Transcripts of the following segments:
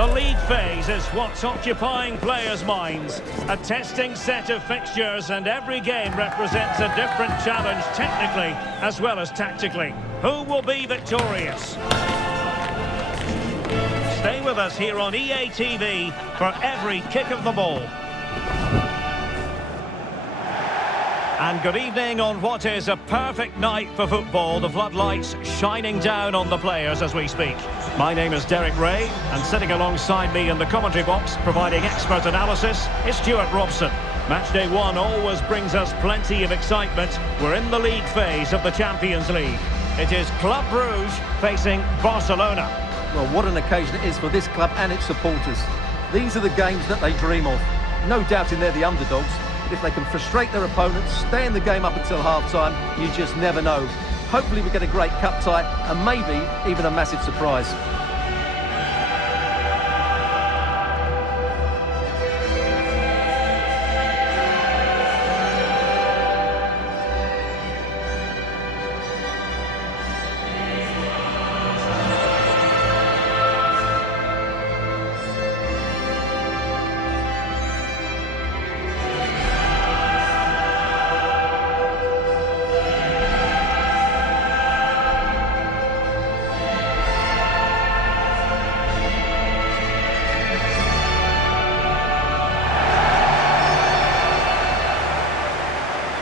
The league phase is what's occupying players' minds. A testing set of fixtures, and every game represents a different challenge technically as well as tactically. Who will be victorious? Stay with us here on EA TV for every kick of the ball. And good evening on what is a perfect night for football. The floodlights shining down on the players as we speak. My name is Derek Ray, and sitting alongside me in the commentary box, providing expert analysis, is Stuart Robson. Matchday 1 always brings us plenty of excitement. We're in the league phase of the Champions League. It is Club Brugge facing Barcelona. Well, what an occasion it is for this club and its supporters. These are the games that they dream of. No doubting they're the underdogs. If they can frustrate their opponents, stay in the game up until half-time, you just never know. Hopefully we get a great cup tie and maybe even a massive surprise.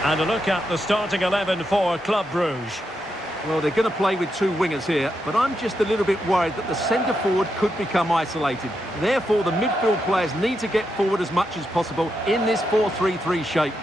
And a look at the starting 11 for Club Brugge. Well, they're going to play with two wingers here, but I'm just a little bit worried that the centre-forward could become isolated. Therefore, the midfield players need to get forward as much as possible in this 4-3-3 shape.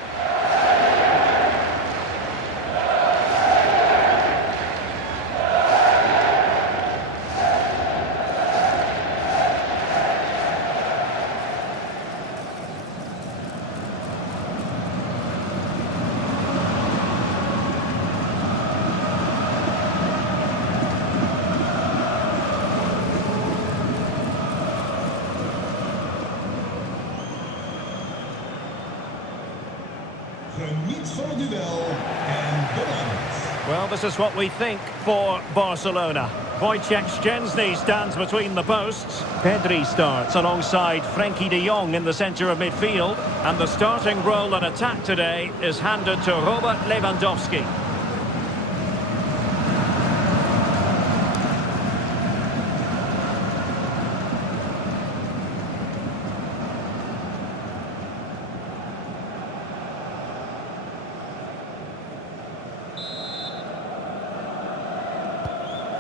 Well, this is what we think for Barcelona. Wojciech Szczęsny stands between the posts. Pedri starts alongside Frenkie de Jong in the centre of midfield. And the starting role in attack today is handed to Robert Lewandowski.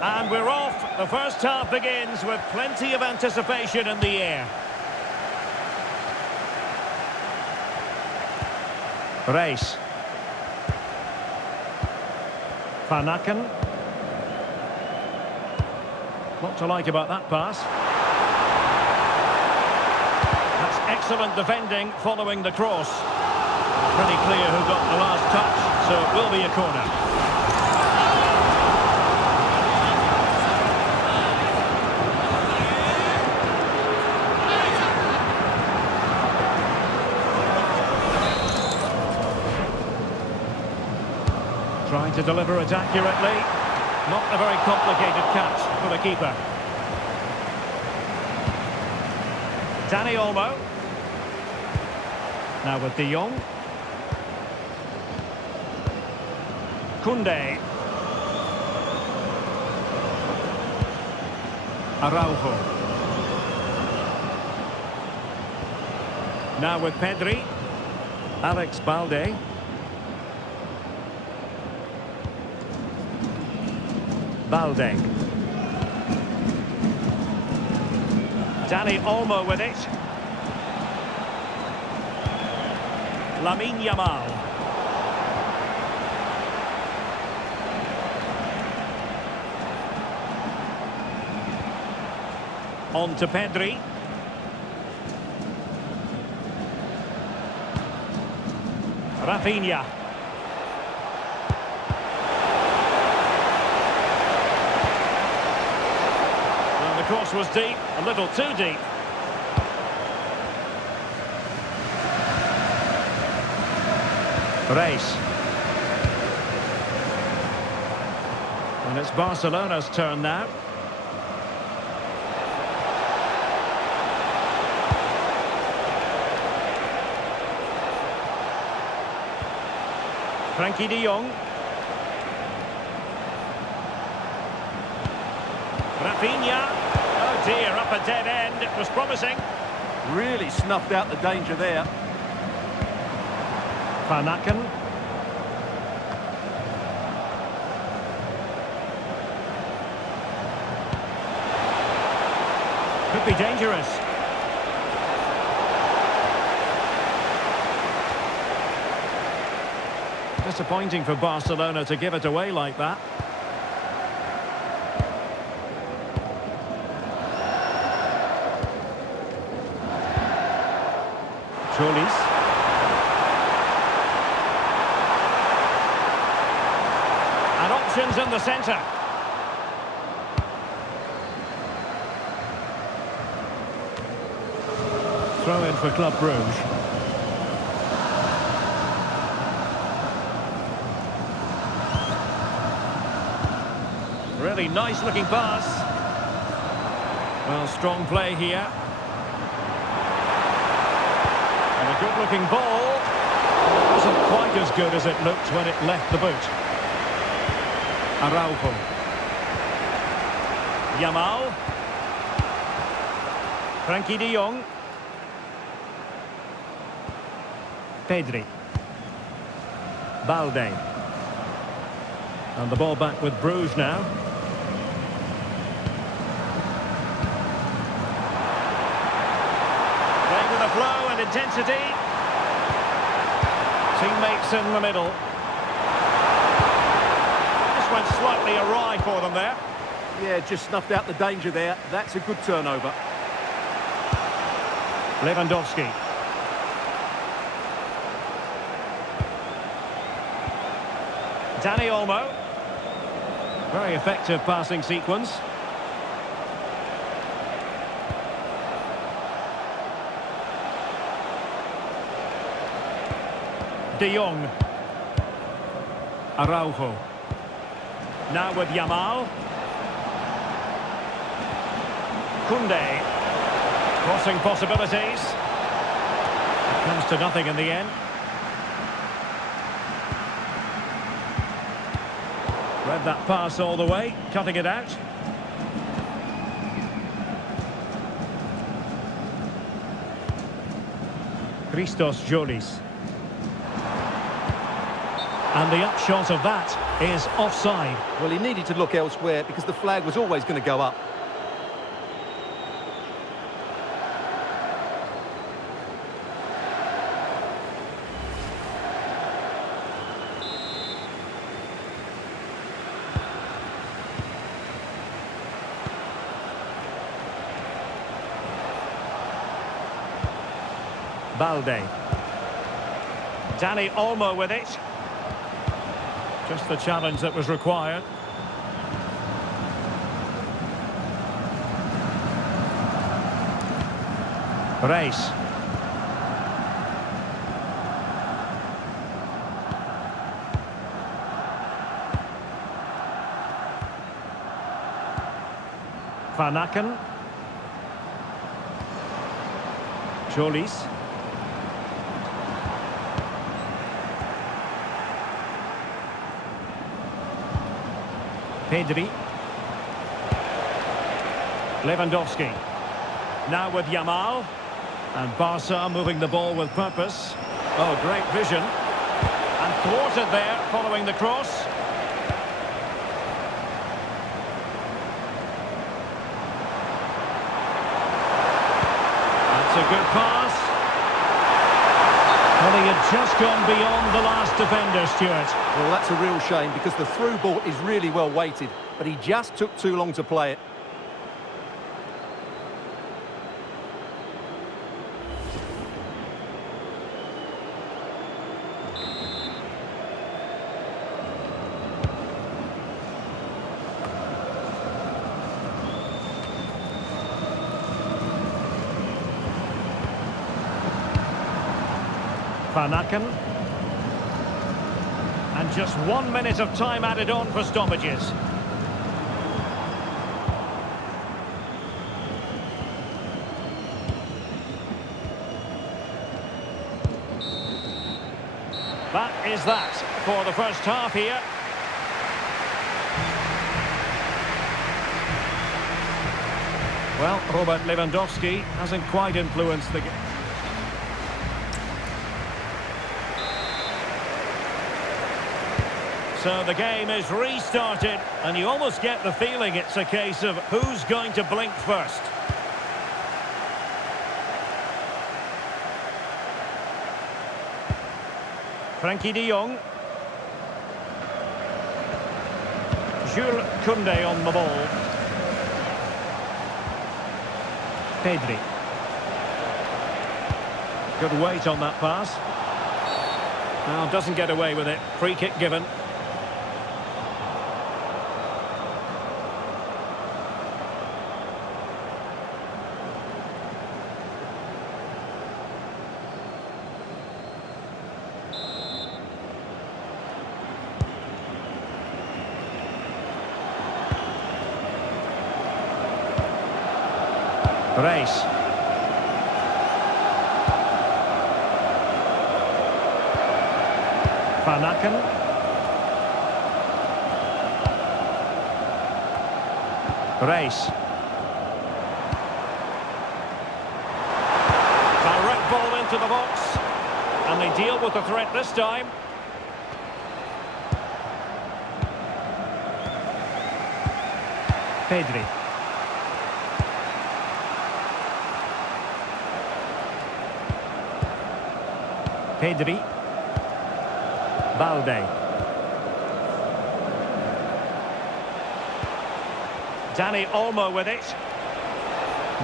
And we're off. The first half begins with plenty of anticipation in the air. Reis. Van Aken. What to like about that pass? That's excellent defending following the cross. Pretty clear who got the last touch, so it will be a corner. Trying to deliver it accurately. Not a very complicated catch for the keeper. Dani Olmo. Now with De Jong. Koundé. Araujo. Now with Pedri. Alex Balde. Balde. Dani Olmo with it. Lamine Yamal. On to Pedri. Rafinha. The cross was deep, a little too deep. Reis. And it's Barcelona's turn now. Frankie de Jong. Rafinha. Oh dear, up a dead end. It was promising. Really snuffed out the danger there. Van Aken. Could be dangerous. Disappointing for Barcelona to give it away like that. Cholis. And options in the centre. Throw in for Club Brugge. Really nice looking pass. Well, strong play here. And a good looking ball. Wasn't quite as good as it looked when it left the boot. Araujo. Yamal. Frankie de Jong. Pedri. Balde. And the ball back with Bruges now. Playing with a flow and intensity. Teammates in the middle. Just went slightly awry for them there. Yeah, just snuffed out the danger there. That's a good turnover. Lewandowski. Dani Olmo. Very effective passing sequence. De Jong. Araujo. Now with Yamal. Koundé. Crossing possibilities. It comes to nothing in the end. Read that pass all the way, cutting it out. Christos Jolis. And the upshot of that is offside. Well, he needed to look elsewhere because the flag was always going to go up. Balde. Dani Olmo with it. Just the challenge that was required. Reis. Van Aken. Jolis. Pedri. Lewandowski. Now with Yamal. And Barca moving the ball with purpose. Oh, great vision. And thwarted there following the cross. That's a good pass. Well, he had just gone beyond the last defender, Stuart. Well, that's a real shame because the through ball is really well weighted, but he just took too long to play it. Van Aken. And just 1 minute of time added on for stoppages. That is that for the first half here. Well, Robert Lewandowski hasn't quite influenced the game. So the game is restarted, and you almost get the feeling it's a case of who's going to blink first. Frankie de Jong. Jules Koundé on the ball. Pedri. Good weight on that pass. Now doesn't get away with it. Free kick given. Race. Van Aken. Race. Direct ball into the box. And they deal with the threat this time. Pedri. Pedri. Balde. Dani Olmo with it.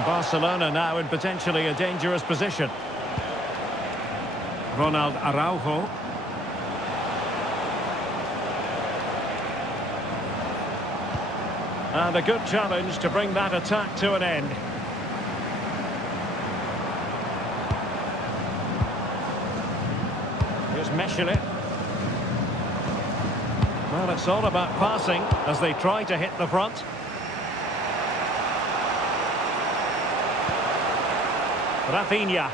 Barcelona now in potentially a dangerous position. Ronald Araujo. And a good challenge to bring that attack to an end. Meschele. Well, it's all about passing as they try to hit the front. Rafinha.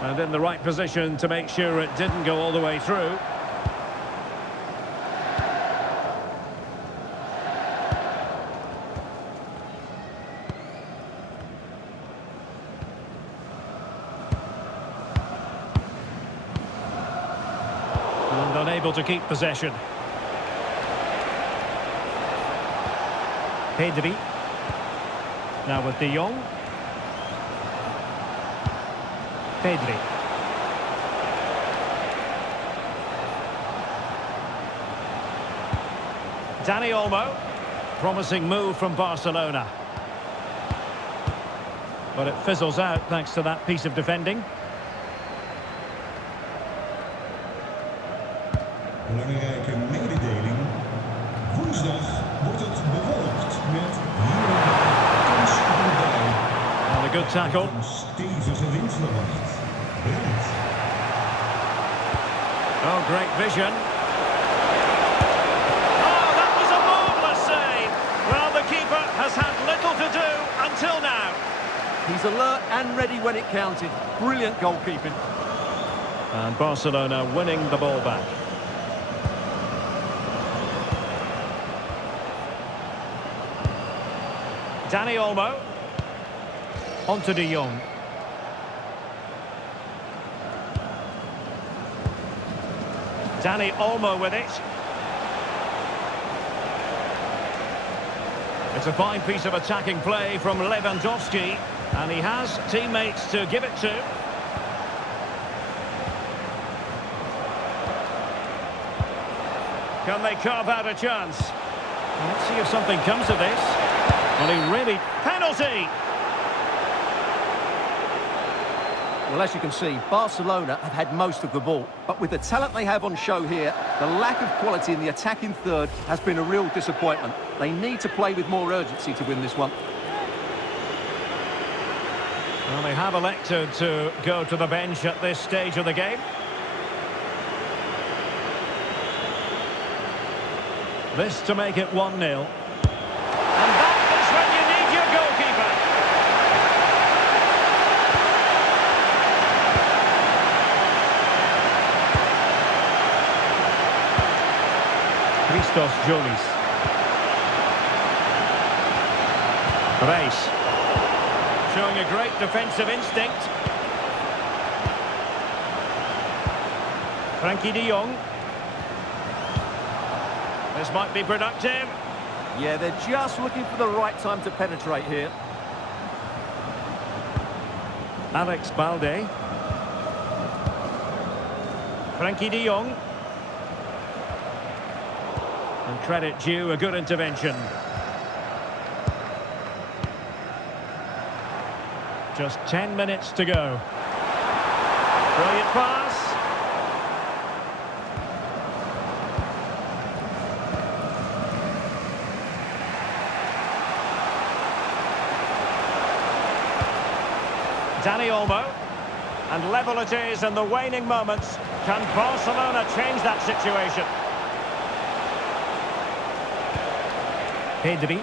And in the right position to make sure it didn't go all the way through. Unable to keep possession. Pedri. Now with de Jong. Pedri. Dani Olmo. Promising move from Barcelona. But it fizzles out thanks to that piece of defending. Belangrijke mededeling. Woensdag wordt het bewolkt met hier en daar kans op een bui. And a good tackle. Een stevige wind verwacht. Brent. Oh, great vision. Oh, that was a marvellous save. Well, the keeper has had little to do until now. He's alert and ready when it counted. Brilliant goalkeeping. And Barcelona winning the ball back. Dani Olmo. Onto de Jong. Dani Olmo with it. It's a fine piece of attacking play from Lewandowski, and he has teammates to give it to. Can they carve out a chance? Well, let's see if something comes of this. Well, he really... Penalty! Well, as you can see, Barcelona have had most of the ball. But with the talent they have on show here, the lack of quality in the attacking third has been a real disappointment. They need to play with more urgency to win this one. Well, they have elected to go to the bench at this stage of the game. This to make it 1-0. And that is when you need your goalkeeper. Christos Jolis. Reis. Showing a great defensive instinct. Frankie de Jong. This might be productive. Yeah, they're just looking for the right time to penetrate here. Alex Balde. Frankie de Jong. And credit due, a good intervention. Just 10 minutes to go. Brilliant pass. Dani Olmo, and level it is in the waning moments. Can Barcelona change that situation? Pedri.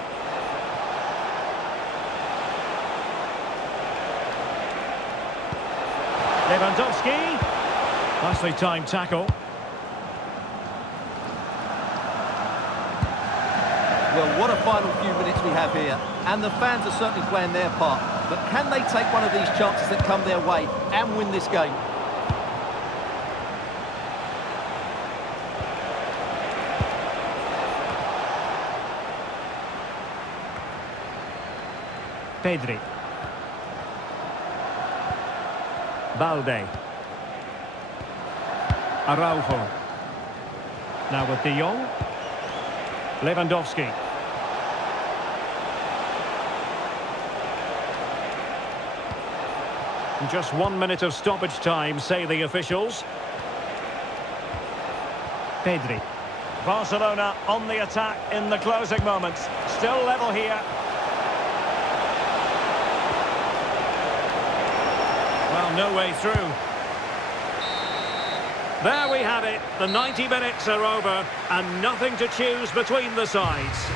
Lewandowski. Nicely timed tackle. Well, what a final few minutes we have here. And the fans are certainly playing their part. But can they take one of these chances that come their way and win this game? Pedri. Balde. Araujo. Now with de Jong. Lewandowski. Just 1 minute of stoppage time, say the officials. Pedri. Barcelona on the attack in the closing moments. Still level here. Well, no way through. There we have it. The 90 minutes are over and nothing to choose between the sides.